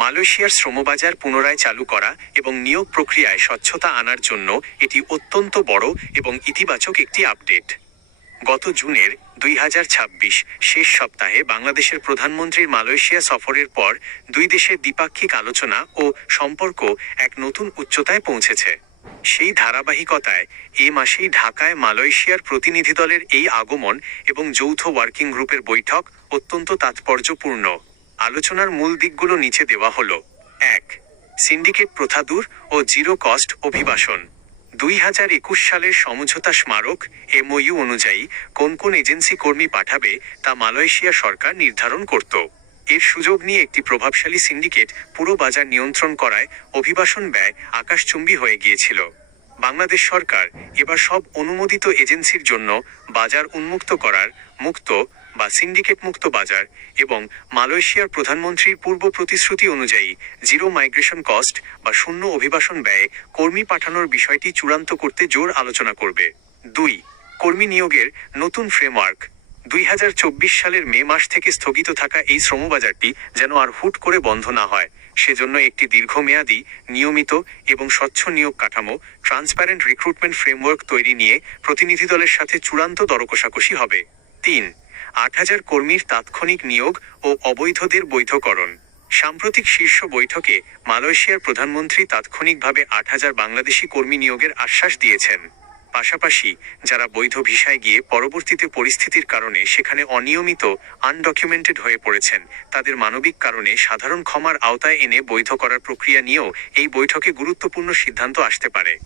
মালয়েশিয়ার শ্রমবাজার পুনরায় চালু করা এবং নিয়োগ প্রক্রিয়ায় স্বচ্ছতা আনার জন্য এটি অত্যন্ত বড় এবং ইতিবাচক একটি আপডেট। গত জুনের 2026 শেষ সপ্তাহে বাংলাদেশের প্রধানমন্ত্রীর মালয়েশিয়া সফরের পর দুই দেশের দ্বিপাক্ষিক আলোচনা ও সম্পর্ক এক নতুন উচ্চতায় পৌঁছেছে। সেই ধারাবাহিকতায় এ মাসেই ঢাকায় মালয়েশিয়ার প্রতিনিধি দলের এই আগমন এবং যৌথ ওয়ার্কিং গ্রুপের বৈঠক অত্যন্ত তাৎপর্যপূর্ণ। আলোচনার মূল দিকগুলো নিচে দেওয়া হলো। 1. সিন্ডিকেট প্রথা দূর ও জিরো কস্ট অভিবাসন। 2021 সালের সমঝোতা স্মারক MOU অনুযায়ী কোন কোন এজেন্সি কর্মী পাঠাবে তা মালয়েশিয়া সরকার নির্ধারণ করত। এর সুযোগ নিয়ে একটি প্রভাবশালী সিন্ডিকেট পুরো বাজার নিয়ন্ত্রণ করায় অভিবাসন ব্যয় আকাশচুম্বী হয়ে গিয়েছিল। বাংলাদেশ সরকার এবার সব অনুমোদিত এজেন্সির জন্য বাজার উন্মুক্ত করার মুক্ত বা সিন্ডিকেট মুক্ত বাজার এবং মালয়েশিয়ার প্রধানমন্ত্রীর পূর্ব প্রতিশ্রুতি অনুযায়ী জিরো মাইগ্রেশন কস্ট বা শূন্য অভিবাসন ব্যয়ে কর্মী পাঠানোর বিষয়টি চূড়ান্ত করতে জোর আলোচনা করবে। 2. কর্মী নিয়োগের নতুন ফ্রেমওয়ার্ক। 2024 সালের মে মাস থেকে স্থগিত থাকা এই শ্রমবাজারটি যেন আর হুট করে বন্ধ না হয়, সেজন্য একটি দীর্ঘমেয়াদী, নিয়মিত এবং স্বচ্ছ নিয়োগ কাঠামো ট্রান্সপারেন্ট রিক্রুটমেন্ট ফ্রেমওয়ার্ক তৈরি নিয়ে প্রতিনিধি দলের সাথে চূড়ান্ত দরকষাকষি হবে। 3. 8,000 কর্মীর তাৎক্ষণিক নিয়োগ ও অবৈধদের বৈধকরণ। সাম্প্রতিক শীর্ষ বৈঠকে মালয়েশিয়ার প্রধানমন্ত্রী তাৎক্ষণিকভাবে 8,000 বাংলাদেশি কর্মী নিয়োগের আশ্বাস দিয়েছেন। পাশাপাশি যারা বৈধ ভিসায় গিয়ে পরবর্তীতে পরিস্থিতির কারণে সেখানে অনিয়মিত আনডকুমেন্টেড হয়ে পড়েছেন, তাদের মানবিক কারণে সাধারণ ক্ষমার আওতায় এনে বৈধ করার প্রক্রিয়া নিয়েও এই বৈঠকে গুরুত্বপূর্ণ সিদ্ধান্ত আসতে পারে।